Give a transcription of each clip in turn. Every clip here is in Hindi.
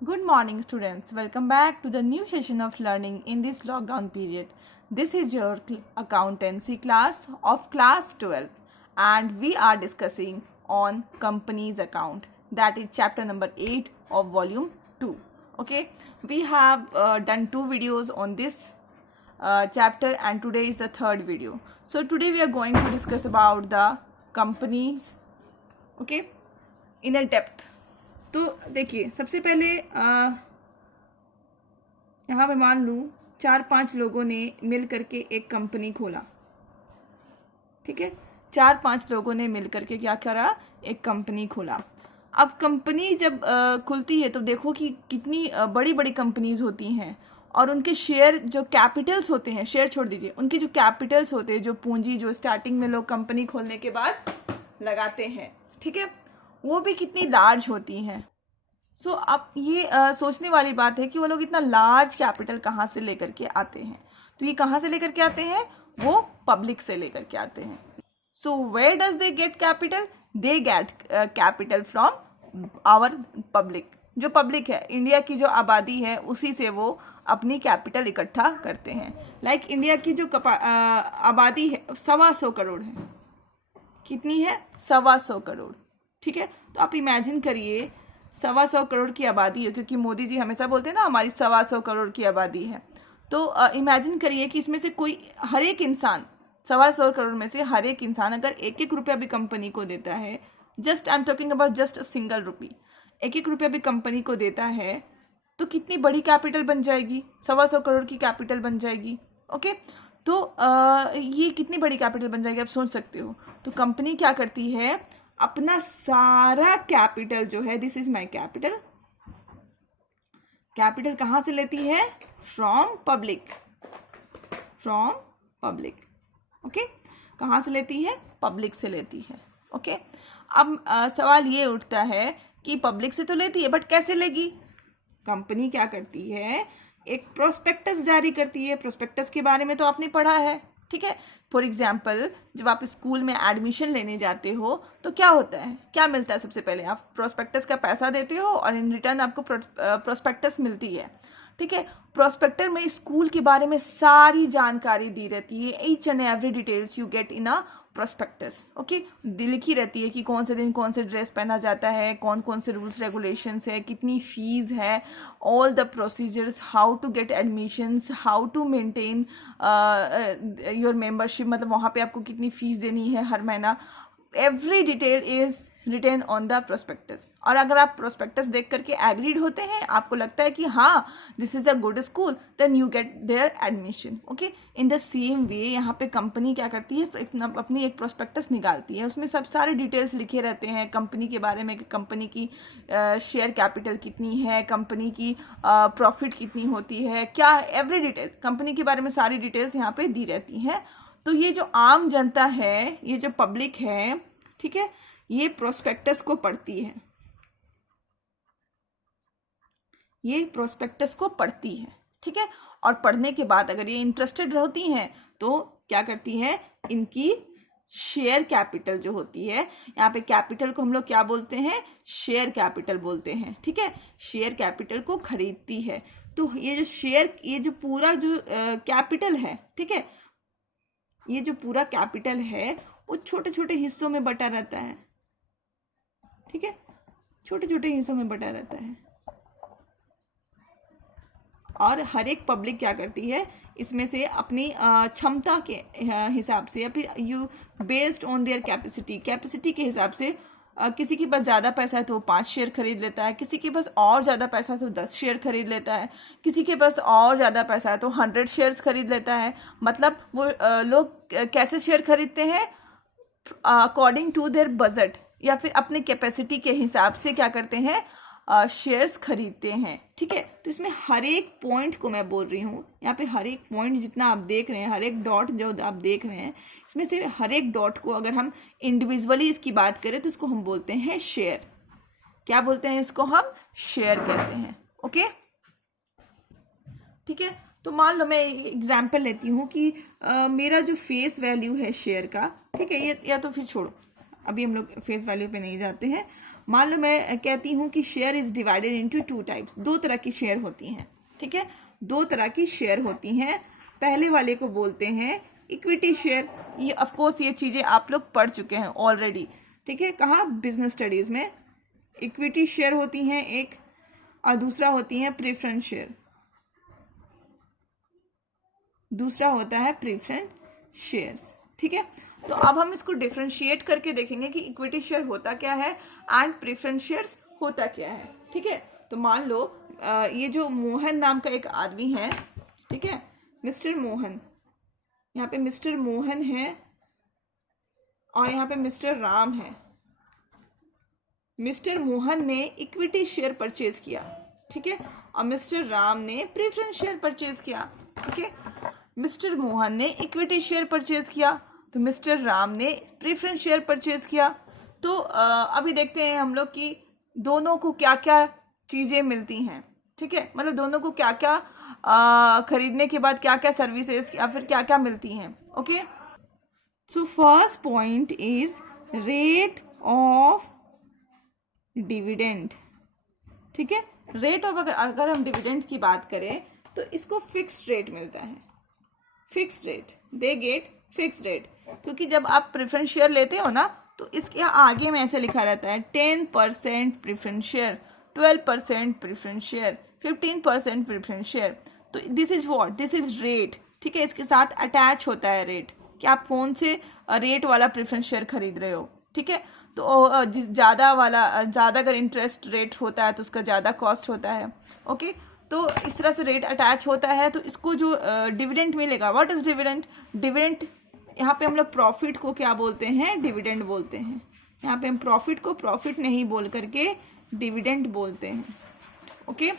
Good morning, students. Welcome back to the new session of learning in this lockdown period. This is your accountancy class of class 12, and we are discussing on company's account. That is chapter number 8 of volume 2. Okay, we have done 2 videos on this chapter, and today is the third video. So today we are going to discuss about the companies, okay, in a depth. तो देखिए, सबसे पहले यहाँ पे मान लूँ 4-5 लोगों ने मिल करके एक कंपनी खोला, ठीक है। 4-5 लोगों ने मिल करके क्या करा, एक कंपनी खोला। अब कंपनी जब खुलती है तो देखो कि कितनी बड़ी बड़ी कंपनीज होती हैं, और उनके शेयर जो कैपिटल्स होते हैं, शेयर छोड़ दीजिए, उनके जो कैपिटल्स होते हैं, जो पूंजी जो स्टार्टिंग में लोग कंपनी खोलने के बाद लगाते हैं, ठीक है, वो भी कितनी लार्ज होती हैं। सो अब ये सोचने वाली बात है कि वो लोग इतना लार्ज कैपिटल कहाँ से लेकर के आते हैं। तो ये कहाँ से लेकर के आते हैं, वो पब्लिक से लेकर के आते हैं। So where does they get capital, they get capital from our public. जो पब्लिक है, इंडिया की जो आबादी है, उसी से वो अपनी कैपिटल इकट्ठा करते हैं। लाइक इंडिया की जो आबादी है 125 करोड़ है। कितनी है, 125 करोड़, ठीक है। तो आप इमेजिन करिए 125 करोड़ की आबादी है, क्योंकि मोदी जी हमेशा बोलते हैं ना हमारी 125 करोड़ की आबादी है। तो इमेजिन करिए कि इसमें से कोई हर एक इंसान 125 करोड़ में से हर एक इंसान अगर 1-1 रुपया भी कंपनी को देता है, just I am talking about just single rupee, 1-1 रुपया भी कंपनी को देता है, तो कितनी बड़ी कैपिटल बन जाएगी, 125 करोड़ की कैपिटल बन जाएगी। ओके, तो ये कितनी बड़ी कैपिटल बन जाएगी आप सोच सकते हो। तो कंपनी क्या करती है, अपना सारा कैपिटल जो है, this is my capital, capital कहां से लेती है, from public, from public. Okay, कहां से लेती है, पब्लिक से लेती है। ओके, अब सवाल ये उठता है कि पब्लिक से तो लेती है, बट कैसे लेगी। कंपनी क्या करती है, एक प्रोस्पेक्टस जारी करती है। प्रोस्पेक्टस के बारे में तो आपने पढ़ा है, ठीक है। फॉर एग्जाम्पल, जब आप स्कूल में एडमिशन लेने जाते हो तो क्या होता है, क्या मिलता है, सबसे पहले आप प्रोस्पेक्टस का पैसा देते हो और इन रिटर्न आपको प्रोस्पेक्टस मिलती है, ठीक है। प्रोस्पेक्टर में स्कूल के बारे में सारी जानकारी दी रहती है, each and every details you get in a prospectus. Okay, लिखी रहती है कि कौन से दिन कौन से ड्रेस पहना जाता है, कौन कौन से रूल्स रेगुलेशंस है, कितनी फीस है, all the procedures, how to get admissions, how to maintain your membership, मतलब वहाँ पे आपको कितनी फीस देनी है हर महीना। Every detail is written on the prospectus. और अगर आप प्रोस्पेक्टस देख करके एग्रीड होते हैं, आपको लगता है कि हाँ this is a good school, then you get their admission. Okay, in the same way यहाँ पे कंपनी क्या करती है, अपनी एक प्रोस्पेक्टस निकालती है, उसमें सब सारे डिटेल्स लिखे रहते हैं कंपनी के बारे में, कि कंपनी की शेयर कैपिटल कितनी है, कंपनी की प्रॉफिट कितनी होती है, क्या एवरी डिटेल कंपनी के बारे में सारी डिटेल्स यहाँ पे दी रहती हैं। तो ये जो आम जनता है, ये जो पब्लिक है, ठीक है, ये प्रोस्पेक्टस को पढ़ती है, ये प्रोस्पेक्टस को पढ़ती है, ठीक है। और पढ़ने के बाद अगर ये इंटरेस्टेड रहती हैं तो क्या करती है, इनकी शेयर कैपिटल जो होती है, यहाँ पे कैपिटल को हम लोग क्या बोलते हैं, शेयर कैपिटल बोलते हैं, ठीक है। शेयर कैपिटल को खरीदती है। तो ये जो शेयर, ये जो पूरा जो कैपिटल है, ठीक है, ये जो पूरा कैपिटल है वो छोटे छोटे हिस्सों में बटा रहता है, ठीक है, छोटे छोटे हिस्सों में बटा रहता है। और हर एक पब्लिक क्या करती है, इसमें से अपनी क्षमता के हिसाब से, या फिर you based on their capacity, capacity के हिसाब से, किसी के पास ज़्यादा पैसा है तो वो 5 शेयर खरीद लेता है, किसी के पास और ज़्यादा पैसा है तो 10 शेयर खरीद लेता है, किसी के पास और ज़्यादा पैसा है तो 100 शेयर्स खरीद लेता है। मतलब वो लोग कैसे शेयर खरीदते हैं, अकॉर्डिंग टू देयर बजट, या फिर अपने कैपेसिटी के हिसाब से क्या करते हैं, शेयर्स खरीदते हैं, ठीक है। तो इसमें हर एक पॉइंट को मैं बोल रही हूँ, यहाँ पे हर एक पॉइंट जितना आप देख रहे हैं, हर एक डॉट जो आप देख रहे हैं, इसमें से हर एक डॉट को अगर हम इंडिविजुअली इसकी बात करें तो इसको हम बोलते हैं शेयर। क्या बोलते हैं इसको, हम शेयर कहते हैं। ओके, ठीक है। तो मान लो मैं एग्जाम्पल लेती हूँ कि मेरा जो फेस वैल्यू है शेयर का, ठीक है, ये या तो फिर छोड़ो, अभी हम लोग फेस वैल्यू पे नहीं जाते हैं। मान लो मैं कहती हूँ कि share is divided into 2 types, 2 तरह की शेयर होती हैं, ठीक है, 2 तरह की शेयर होती हैं। पहले वाले को बोलते हैं इक्विटी शेयर। ये ऑफ कोर्स ये चीज़ें आप लोग पढ़ चुके हैं ऑलरेडी, ठीक है, कहाँ, बिजनेस स्टडीज़ में। इक्विटी शेयर होती हैं एक, और दूसरा होती है प्रेफरेंस शेयर, दूसरा होता है प्रेफरेंस शेयर्स, ठीक है। तो अब हम इसको डिफरेंशिएट करके देखेंगे कि इक्विटी शेयर होता क्या है एंड प्रेफरेंस शेयर्स होता क्या है, ठीक है। तो मान लो ये जो मोहन नाम का एक आदमी है, ठीक है, मिस्टर मोहन, यहाँ पे मिस्टर मोहन है और यहाँ पे मिस्टर राम है। मिस्टर मोहन ने इक्विटी शेयर परचेज किया, ठीक है, और मिस्टर राम ने प्रेफरेंस शेयर परचेज किया, ठीक है। मिस्टर मोहन ने इक्विटी शेयर परचेज किया तो मिस्टर राम ने प्रेफरेंस शेयर परचेज किया। तो अभी देखते हैं हम लोग कि दोनों को क्या क्या चीज़ें मिलती हैं, ठीक है, मतलब दोनों को क्या क्या खरीदने के बाद क्या क्या सर्विसेज या फिर क्या क्या मिलती हैं, okay. So first point is rate of dividend, ठीक है। रेट ऑफ, अगर हम डिविडेंड की बात करें तो इसको फिक्स्ड रेट मिलता है, fixed rate, they get fixed rate, क्योंकि जब आप प्रेफरेंस शेयर लेते हो ना तो इसके आगे में ऐसे लिखा रहता है 10% preference share, 12% preference share, 15% preference share. तो this is what, this is rate, ठीक है। इसके साथ अटैच होता है रेट कि आप कौन से रेट वाला प्रेफरेंस शेयर खरीद रहे हो, ठीक है। तो ज़्यादा वाला, ज़्यादा अगर इंटरेस्ट रेट होता है तो उसका ज़्यादा कॉस्ट होता है, ओके। तो इस तरह से रेट अटैच होता है। तो इसको जो डिविडेंड मिलेगा, व्हाट इज डिविडेंड, डिविडेंड यहाँ पे हम लोग प्रॉफिट को क्या बोलते हैं, डिविडेंड बोलते हैं। यहाँ पे हम प्रॉफिट को प्रॉफिट नहीं बोल करके डिविडेंड बोलते हैं, ओके।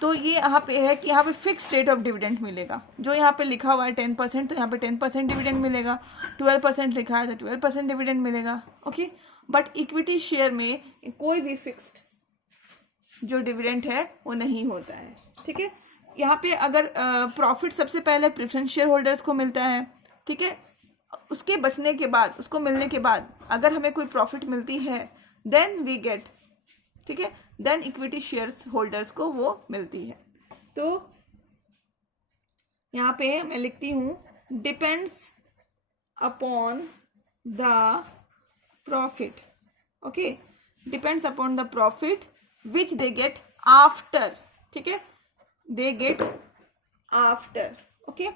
तो ये यहाँ पे है कि यहाँ पे फिक्स रेट ऑफ डिविडेंड मिलेगा। जो यहाँ पे लिखा हुआ है 10%, तो यहाँ पे 10% डिविडेंड मिलेगा। 12% लिखा है तो 12% डिविडेंड मिलेगा, ओके। बट इक्विटी शेयर में कोई भी फिक्स्ड जो डिविडेंड है वो नहीं होता है, ठीक है। यहाँ पे अगर प्रॉफिट सबसे पहले प्रेफरेंस शेयर होल्डर्स को मिलता है, ठीक है, उसके बचने के बाद, उसको मिलने के बाद अगर हमें कोई प्रॉफिट मिलती है देन वी गेट, ठीक है, देन इक्विटी शेयर्स होल्डर्स को वो मिलती है। तो यहाँ पे मैं लिखती हूँ depends upon the profit, okay, depends upon the profit which they get after, ठीक है, दे गेट आफ्टर, ओके।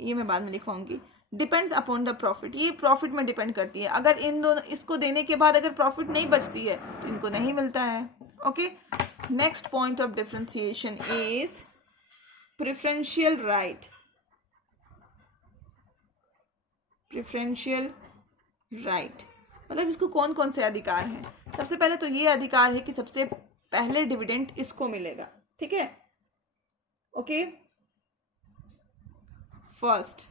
ये मैं बाद में लिखवाऊंगी। डिपेंड्स अपॉन द प्रॉफिट, ये प्रॉफिट में डिपेंड करती है। अगर इन दोनों, इसको देने के बाद अगर प्रॉफिट नहीं बचती है तो इनको नहीं मिलता है, okay. Next point of differentiation is preferential right, preferential right मतलब इसको कौन कौन से अधिकार हैं। सबसे पहले तो ये अधिकार है कि सबसे पहले डिविडेंड इसको मिलेगा, ठीक है, ओके, फर्स्ट,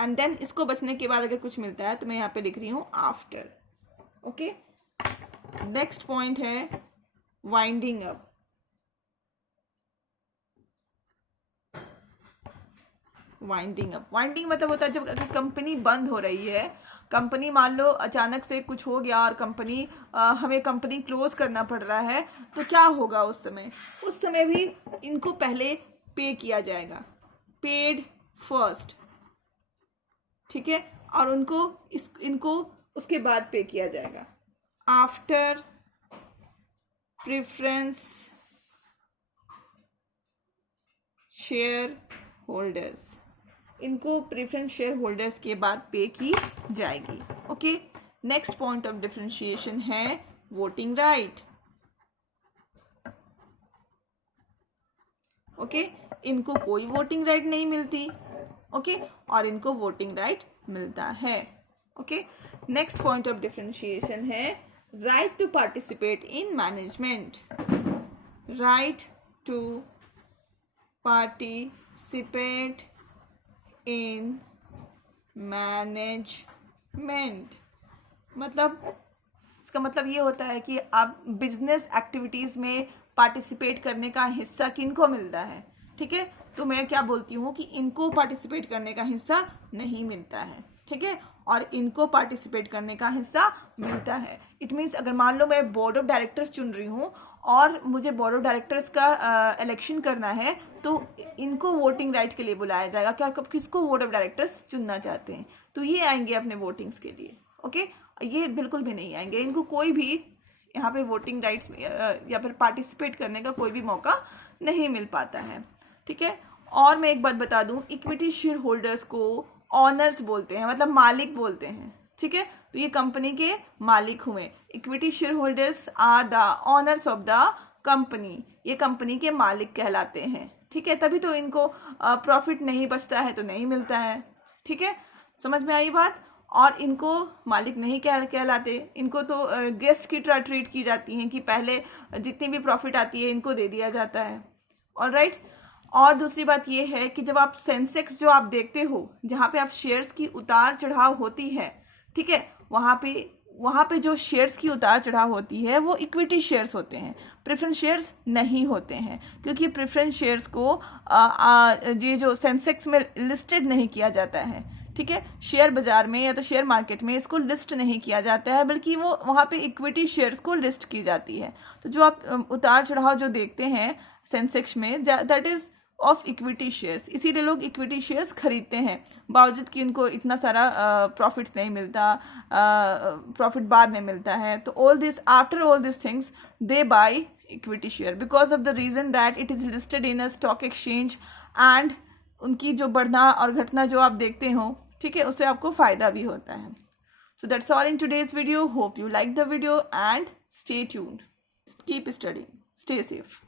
एंड देन इसको बचने के बाद अगर कुछ मिलता है तो मैं यहाँ पे लिख रही हूँ आफ्टर, ओके। नेक्स्ट पॉइंट है winding up, winding up, winding मतलब होता है जब अगर कंपनी बंद हो रही है, कंपनी मान लो अचानक से कुछ हो गया और कंपनी हमें कंपनी क्लोज करना पड़ रहा है, तो क्या होगा उस समय भी इनको पहले पे किया जाएगा, पेड फर्स्ट, ठीक है, और इनको उसके बाद पे किया जाएगा आफ्टर प्रेफरेंस शेयर होल्डर्स, इनको प्रेफरेंस शेयर होल्डर्स के बाद पे की जाएगी, okay. Next point of differentiation है वोटिंग राइट, ओके, इनको कोई वोटिंग राइट नहीं मिलती, ओके, और इनको वोटिंग राइट मिलता है, okay. Next point of differentiation है right to participate in management, right to participate in management मतलब इसका मतलब ये होता है कि आप बिजनेस एक्टिविटीज में पार्टिसिपेट करने का हिस्सा किनको मिलता है, ठीक है। तो मैं क्या बोलती हूँ कि इनको पार्टिसिपेट करने का हिस्सा नहीं मिलता है, ठीक है, और इनको पार्टिसिपेट करने का हिस्सा मिलता है। इट मीन्स अगर मान लो मैं बोर्ड ऑफ डायरेक्टर्स चुन रही हूँ और मुझे बोर्ड ऑफ डायरेक्टर्स का इलेक्शन करना है, तो इनको वोटिंग राइट के लिए बुलाया जाएगा। क्या कब किसको बोर्ड ऑफ डायरेक्टर्स चुनना चाहते हैं, तो ये आएंगे अपने वोटिंग्स के लिए। ओके, ये बिल्कुल भी नहीं आएंगे, इनको कोई भी यहाँ पे वोटिंग राइट्स या फिर पार्टिसिपेट करने का कोई भी मौका नहीं मिल पाता है। ठीक है, और मैं एक बात बता दूं, इक्विटी शेयर होल्डर्स को ऑनर्स बोलते हैं, मतलब मालिक बोलते हैं। ठीक है, तो ये कंपनी के मालिक हुए। Equity share holders are the owners of the company, ये कंपनी के मालिक कहलाते हैं। ठीक है, तभी तो इनको प्रॉफिट नहीं बचता है तो नहीं मिलता है। ठीक है, समझ में आई बात। और इनको मालिक नहीं कहलाते, इनको तो गेस्ट की तरह ट्रीट की जाती हैं कि पहले जितनी भी प्रॉफिट आती है इनको दे दिया जाता है। ऑलराइट, और दूसरी बात ये है कि जब आप सेंसेक्स जो आप देखते हो, जहाँ पे आप शेयर्स की उतार चढ़ाव होती है, ठीक है, वहाँ पे जो शेयर्स की उतार चढ़ाव होती है वो इक्विटी शेयर्स होते हैं, प्रेफरेंस शेयर्स नहीं होते हैं। क्योंकि प्रेफरेंस शेयर्स को ये जो सेंसेक्स में लिस्टेड नहीं किया जाता है। ठीक है, शेयर बाजार में या तो शेयर मार्केट में इसको लिस्ट नहीं किया जाता है, बल्कि वो वहाँ पे इक्विटी शेयर्स को लिस्ट की जाती है। तो जो आप उतार चढ़ाव जो देखते हैं सेंसेक्स में, that is of equity shares. इसीलिए लोग इक्विटी शेयर्स खरीदते हैं, बावजूद कि उनको इतना सारा प्रॉफिट्स नहीं मिलता, प्रॉफिट बाद में मिलता है। तो all this, after all this things, they buy equity share because of the reason that it is listed in a stock exchange, and उनकी जो बढ़ना और घटना जो आप देखते हो, ठीक है, उससे आपको फायदा भी होता है। So that's all in today's video. Hope you like the video and stay tuned, keep studying, stay safe.